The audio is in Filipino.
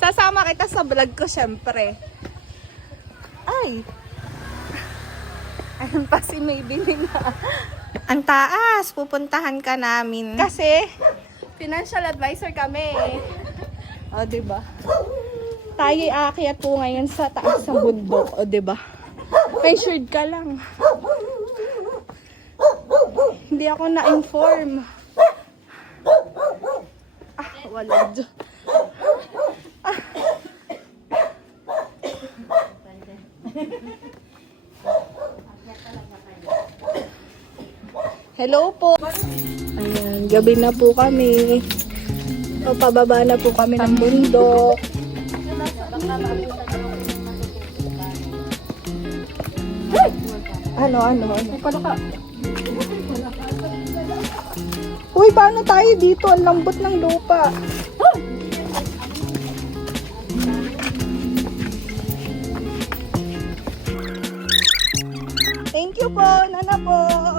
Sasama kita sa vlog ko, syempre. Ay! Ayun pa si Maybelline na. Ang taas, pupuntahan ka namin. Kasi, financial advisor kami. O, diba? Tayo aakyat po ngayon sa taas ng bundok. O, diba? Measured ka lang. Hindi ako na-inform. Ah, wala dyan. Ah. Hello po. Ayan, gabi na po kami. O, pababa na po kami ng bundok. Ano? Uy, paano tayo dito? Ang lambot ng lupa. Thank you po, Nana po.